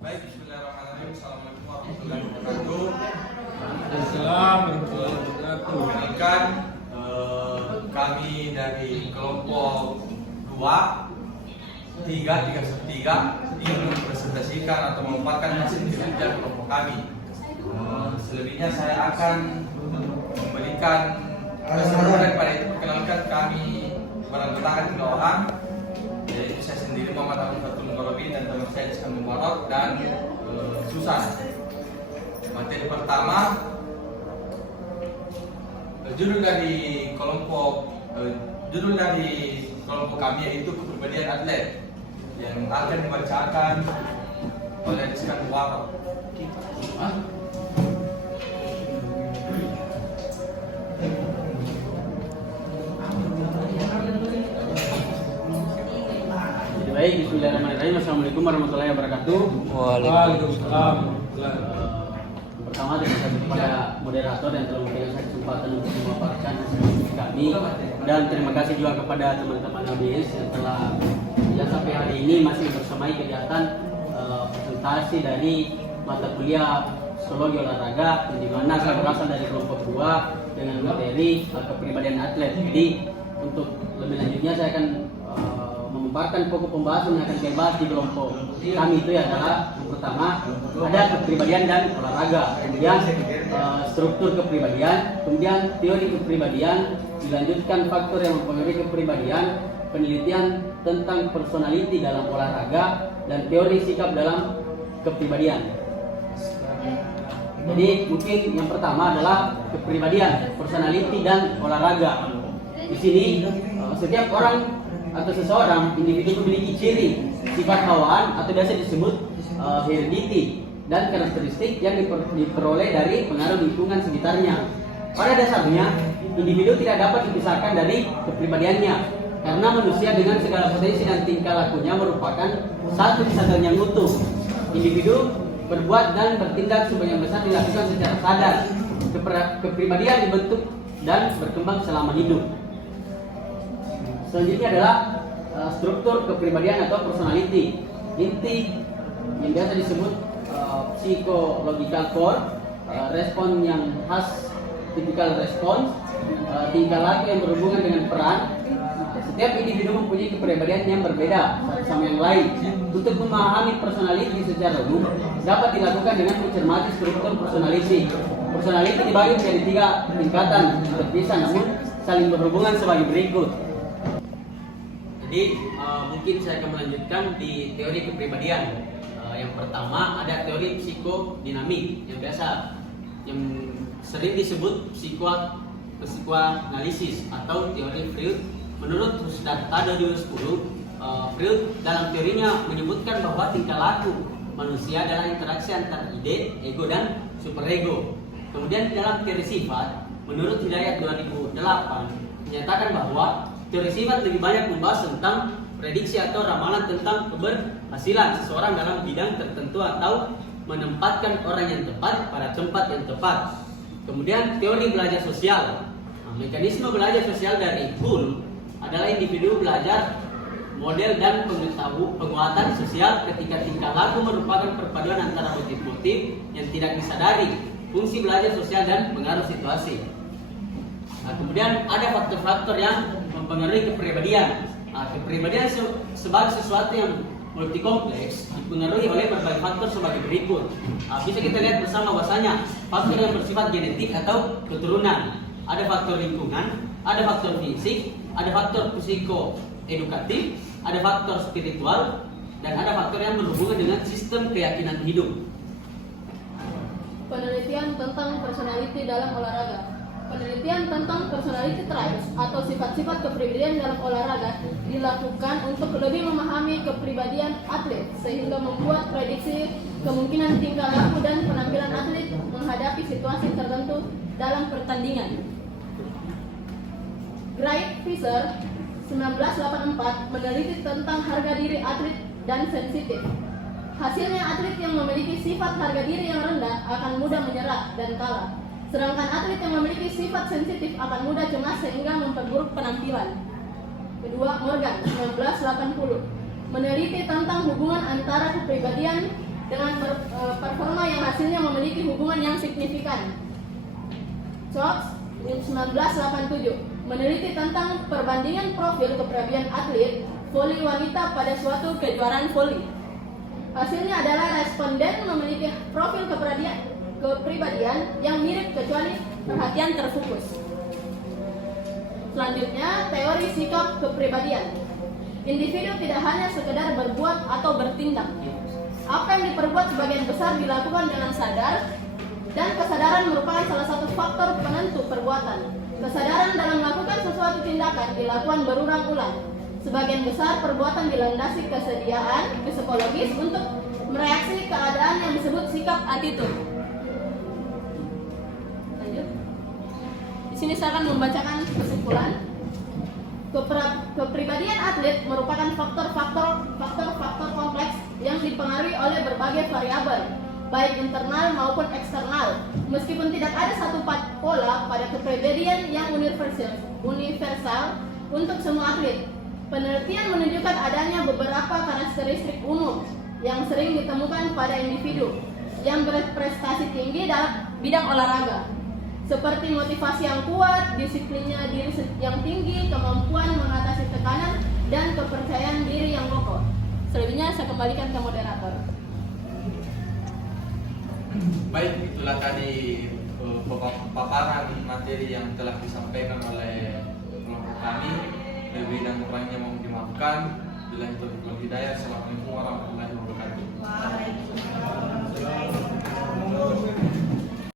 Baik, bismillahirrahmanirrahim. Assalamualaikum warahmatullahi wabarakatuh. Assalamualaikum warahmatullahi wabarakatuh. Perkenalkan, kami dari kelompok 2, 3 ingin mempresentasikan atau memaparkan hasil kinerja kelompok kami. Selebihnya saya akan memberikan keseluruhan pada itu. Perkenalkan, kami beranggotakan 3 orang, yaitu saya sendiri Muhammad Abdul Fatul Mukarrabin dan teman saya Iskan Mubarak dan Susan. Materi pertama, judul dari kelompok kami yaitu kepribadian atlet yang akan dibacakan oleh Iskan Mubarak. Baik, bismillahirrahmanirrahim. Assalamualaikum warahmatullahi wabarakatuh. Waalaikumsalam. Pertama, terima kasih kepada moderator yang telah memberikan saya kesempatan untuk memaparkan hasil kami, dan terima kasih juga kepada teman-teman ABS yang telah sampai hari ini masih bersamai kegiatan presentasi dari mata kuliah psikologi olahraga, di mana saya berasal dari kelompok 2 dengan materi kepribadian atlet. Jadi untuk lebih lanjutnya saya akan memaparkan pokok pembahasan yang akan saya bahas di kelompok kami itu adalah yang pertama ada kepribadian dan olahraga, kemudian struktur kepribadian, kemudian teori kepribadian, dilanjutkan faktor yang mempengaruhi kepribadian, penelitian tentang personality dalam olahraga, dan teori sikap dalam kepribadian. Jadi mungkin yang pertama adalah kepribadian, personality dan olahraga. Di sini setiap orang atau seseorang individu memiliki ciri, sifat bawaan atau biasa disebut heredity, dan karakteristik yang diperoleh dari pengaruh lingkungan sekitarnya. Pada dasarnya, individu tidak dapat dipisahkan dari kepribadiannya, karena manusia dengan segala potensi dan tingkah lakunya merupakan satu kesatuan yang utuh. Individu berbuat dan bertindak sebagian besar dilakukan secara sadar. Kepribadian dibentuk dan berkembang selama hidup. Selanjutnya adalah struktur kepribadian atau personality. Inti yang biasa disebut psychological core, respon yang khas, typical response, tingkah laku yang berhubungan dengan peran. Setiap individu mempunyai kepribadian yang berbeda satu sama yang lain. Untuk memahami personality secara umum dapat dilakukan dengan mencermati struktur personality. Personality dibagi menjadi 3 tingkatan terpisah namun saling berhubungan sebagai berikut. Jadi mungkin saya akan melanjutkan di teori kepribadian. Yang pertama ada teori psikodinamik yang sering disebut psikoanalisis atau teori Freud. Menurut Hustadta 2010, Freud dalam teorinya menyebutkan bahwa tingkah laku manusia adalah interaksi antar ide, ego dan superego. Kemudian dalam teori sifat, menurut Hidayat 2008 menyatakan bahwa teori sifat lebih banyak membahas tentang prediksi atau ramalan tentang keberhasilan seseorang dalam bidang tertentu atau menempatkan orang yang tepat pada tempat yang tepat. Kemudian teori belajar sosial. Mekanisme belajar sosial dari Hull adalah individu belajar model dan penguatan sosial ketika tingkah laku merupakan perpaduan antara motif-motif yang tidak disadari, fungsi belajar sosial dan pengaruh situasi. Kemudian ada faktor-faktor yang mempengaruhi kepribadian. Kepribadian sebagai sesuatu yang multikompleks dipengaruhi oleh berbagai faktor sebagai berikut. Bisa kita lihat bersama bahwasanya faktor yang bersifat genetik atau keturunan, ada faktor lingkungan, ada faktor fisik, ada faktor psikoedukatif, ada faktor spiritual, dan ada faktor yang berhubungan dengan sistem keyakinan hidup. Penelitian tentang personality dalam olahraga. Penelitian tentang personality traits atau sifat-sifat kepribadian dalam olahraga dilakukan untuk lebih memahami kepribadian atlet sehingga membuat prediksi kemungkinan tingkah laku dan penampilan atlet menghadapi situasi tertentu dalam pertandingan. Wright Fisher 1984 meneliti tentang harga diri atlet dan sensitif. Hasilnya atlet yang memiliki sifat harga diri yang rendah akan mudah menyerah dan kalah. Sedangkan atlet yang memiliki sifat sensitif akan mudah cemas sehingga memperburuk penampilan. Kedua, Morgan 1980 meneliti tentang hubungan antara kepribadian dengan performa yang hasilnya memiliki hubungan yang signifikan. Cox 1987 meneliti tentang perbandingan profil kepribadian atlet voli wanita pada suatu kejuaraan voli. Hasilnya adalah responden memiliki profil kepribadian yang mirip kecuali perhatian terfokus. Selanjutnya, teori sikap kepribadian. Individu tidak hanya sekedar berbuat atau bertindak. Apa yang diperbuat sebagian besar dilakukan dengan sadar, dan kesadaran merupakan salah satu faktor penentu perbuatan. Kesadaran dalam melakukan sesuatu tindakan dilakukan berulang-ulang. Sebagian besar perbuatan dilandasi kesediaan psikologis untuk mereaksi keadaan yang disebut sikap attitude. Lanjut. Di sini saya akan membacakan kesimpulan. Kepribadian atlet merupakan faktor-faktor kompleks yang dipengaruhi oleh berbagai variabel, baik internal maupun eksternal. Meskipun tidak ada satu pola pada kepribadian yang universal untuk semua atlet, penelitian menunjukkan adanya beberapa karakteristik umum yang sering ditemukan pada individu yang berprestasi tinggi dalam bidang olahraga, seperti motivasi yang kuat, disiplinnya diri yang tinggi, kemampuan mengatasi tekanan, dan kepercayaan diri yang kokoh. Selebihnya saya kembalikan ke moderator. Baik, itulah tadi paparan materi yang telah disampaikan oleh kelompok kami. Lebih dan kurangnya mohon dimaafkan. Bila itu hidayah. Assalamualaikum warahmatullahi wabarakatuh. Waalaikumsalam.